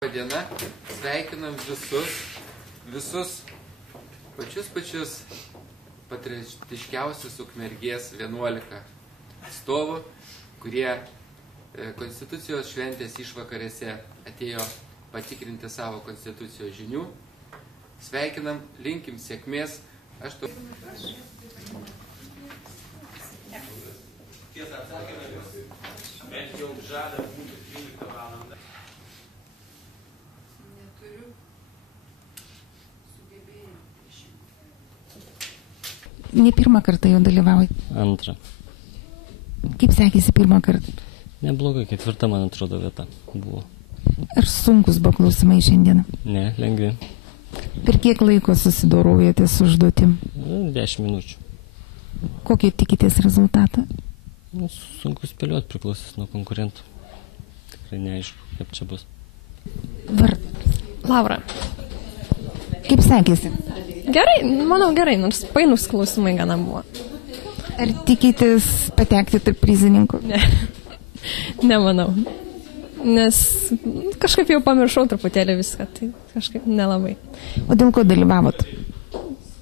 Diena, sveikinam visus pačius patriotiškiausius Ukmergės 11 atstovų, kurie Konstitucijos šventės išvakarėse atėjo patikrinti savo konstitucijos žinių. Sveikinam, linkim sėkmės. Tiesą atsakymą, bent jau žada būti 13 valandą. Neturiu sugebėjimų. Ne pirmą kartą jau dalyvauji? Antrą. Kaip sekėsi pirmą kartą? Neblogai, ketvirta, man atrodo, vieta buvo. Ar sunkus buvo klausimai šiandien? Ne, lengvi. Per kiek laiko susidorojate su užduotim? 10 minučių. Kokio tikitės rezultatą? Sunku spėlioti, priklausys nuo konkurentų. Tikrai neaišku, kaip čia bus. Laura. Kaip sekėsi? Gerai, manau gerai, nors painus klausimai gana buvo. Ar tikitės patekti tarp prizininkų? Ne, nemanau. Nes kažkaip jau pamiršau truputėlį viską, tai kažkaip nelabai. O dėl ko dalyvavot?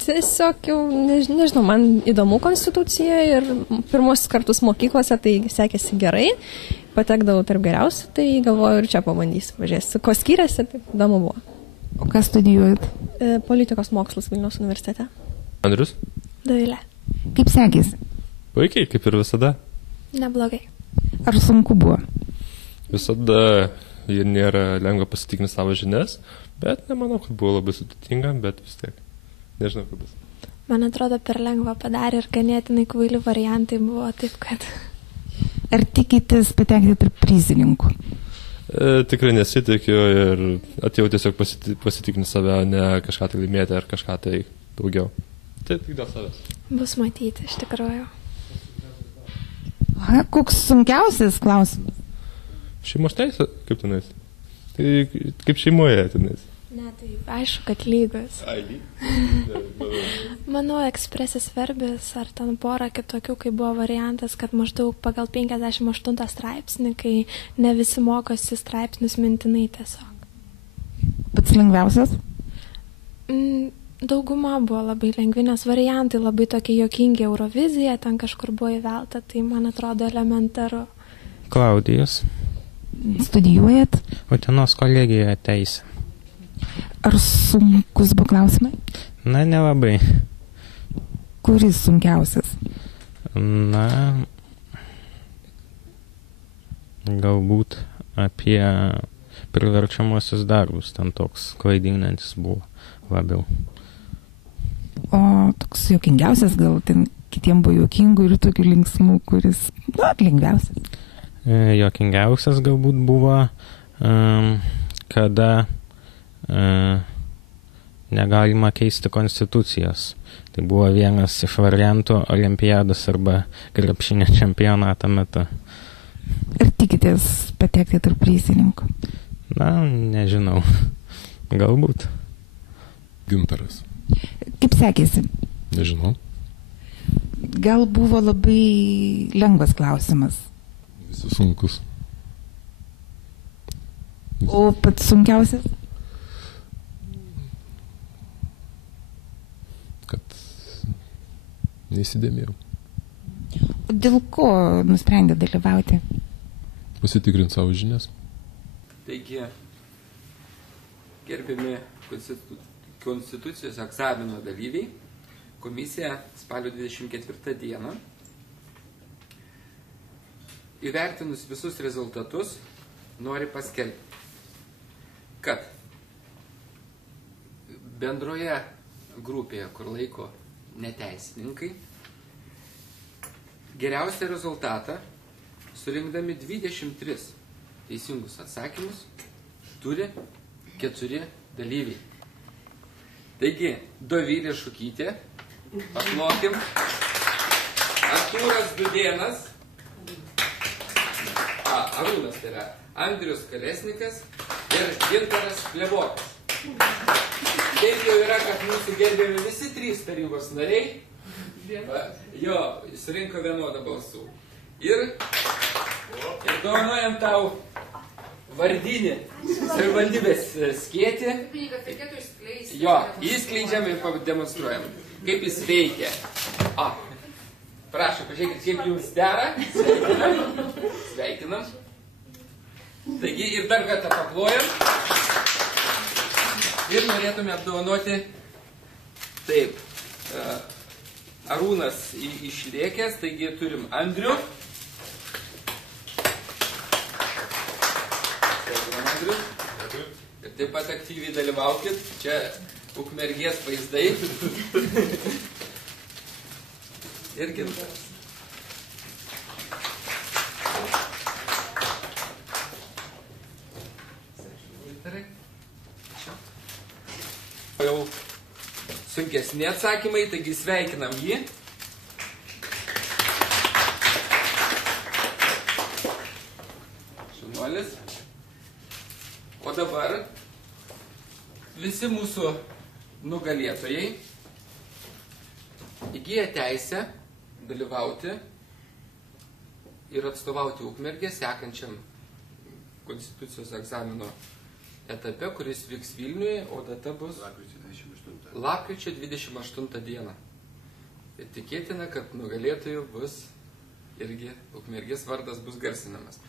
Tiesiog jau, nežinau, man įdomu konstitucija ir pirmosius kartus mokyklose tai sekėsi gerai, patekdavau tarp geriausių, tai galvoju ir čia pabandysiu, pažiūrėsiu, ko skiriasi, tai įdomu buvo. O ką studijuojat? Politikos mokslus Vilniaus universitete. Andrius? Dovilė. Kaip sekėsi? Puikiai, kaip ir visada. Neblogai. Ar sunku buvo? Visada ir nėra lengva pasitikrinti savo žinias, bet nemanau, kad buvo labai sudėtinga, bet vis tiek. Nežinau, kaip bus. Man atrodo, per lengva padarė ir ganėtinai kvaili variantai buvo, taip kad... Ar tikitės patekti tarp prizininkų? Tikrai nesitikiu ir atėjau tiesiog pasitikrinti save, ne kažką tai laimėti ar kažką tai daugiau. Tai tik dėl savęs. Bus matyti, iš tikrųjų. Koks sunkiausias klausimas? Šeimos teisė, kaip tenais? Tai kaip šeimoje tenais? Ne, tai aišku, kad lygus. Manau, ekspresas verbis ar ten pora kitokių, kai buvo variantas, kad maždaug pagal 58 straipsnį, kai ne visi mokosi straipsnius mintinai tiesiog. Pats lengviausias? Dauguma buvo labai lengvi, nes variantai labai tokie juokingi, Eurovizija ten kažkur buvo įvelta, tai man atrodo elementaru. Klaudijos. Studijuojat? Utenos kolegijoje teisė. Ar sunkus buvo klausimai? Na, nelabai. Kuris sunkiausias? Na, galbūt apie priverčiamuosius darbus, ten toks klaidinantis buvo labiau. O toks juokingiausias, gal ten kitiem buvo juokingų ir tokių linksmų, kuris, lengviausias. Juokingiausias galbūt buvo, kada negalima keisti konstitucijos. Tai buvo vienas iš variantų olimpiados arba krepšinio čempionato metu. Ar tikitės patekti tarp prizininkų? Na, nežinau. Galbūt. Gintaras. Kaip sekėsi? Nežinau. Gal buvo labai lengvas klausimas? Visi sunkus. O pats sunkiausias? Kad neįsidėmėjau. O dėl ko nusprendė dalyvauti? Pasitikrinti savo žinias. Taigi, gerbiami Konstitucijos egzamino dalyviai, komisija spalio 24 dieną įvertinus visus rezultatus nori paskelbti, kad bendroje grupėje, kur laiko neteisininkai, geriausią rezultatą, surinkdami 23 teisingus atsakymus, turi 4 dalyviai. Taigi, Dovilė Šukytė, paplokim, Artūras Dudėnas, Arūnas tai yra, Andrius Kalesnikas ir Gintaras Plebokas. Taip jau yra, kad mūsų gerbiami visi 3 tarybos nariai, surinko vienodą balsų. Ir dovanojam tau vardinį savivaldybės skėtį. Jo, jį skleidžiam ir pademonstruojam. Kaip jis veikia. Prašau, pažiūrėkit, kaip jums dera. Sveikinam. Taigi ir dar kartą paplojam. Ir norėtume apdovanoti taip. Arūnas išlėkęs, taigi turim Andrių. Sveikinam Andrių. Ir taip pat aktyviai dalyvaukit. Čia Ukmergės vaizdai. Ir Gintaras. Jau sunkesni atsakymai, taigi sveikinam jį. Šunuolis. O dabar visi mūsų nugalėtojai įgyja teisę dalyvauti ir atstovauti Ukmergę sekančiam konstitucijos egzamino etape, kuris vyks Vilniuje, o data bus lapkričio 28 dieną. Ir tikėtina, kad nugalėtojų bus irgi Ukmergės vardas bus garsinamas.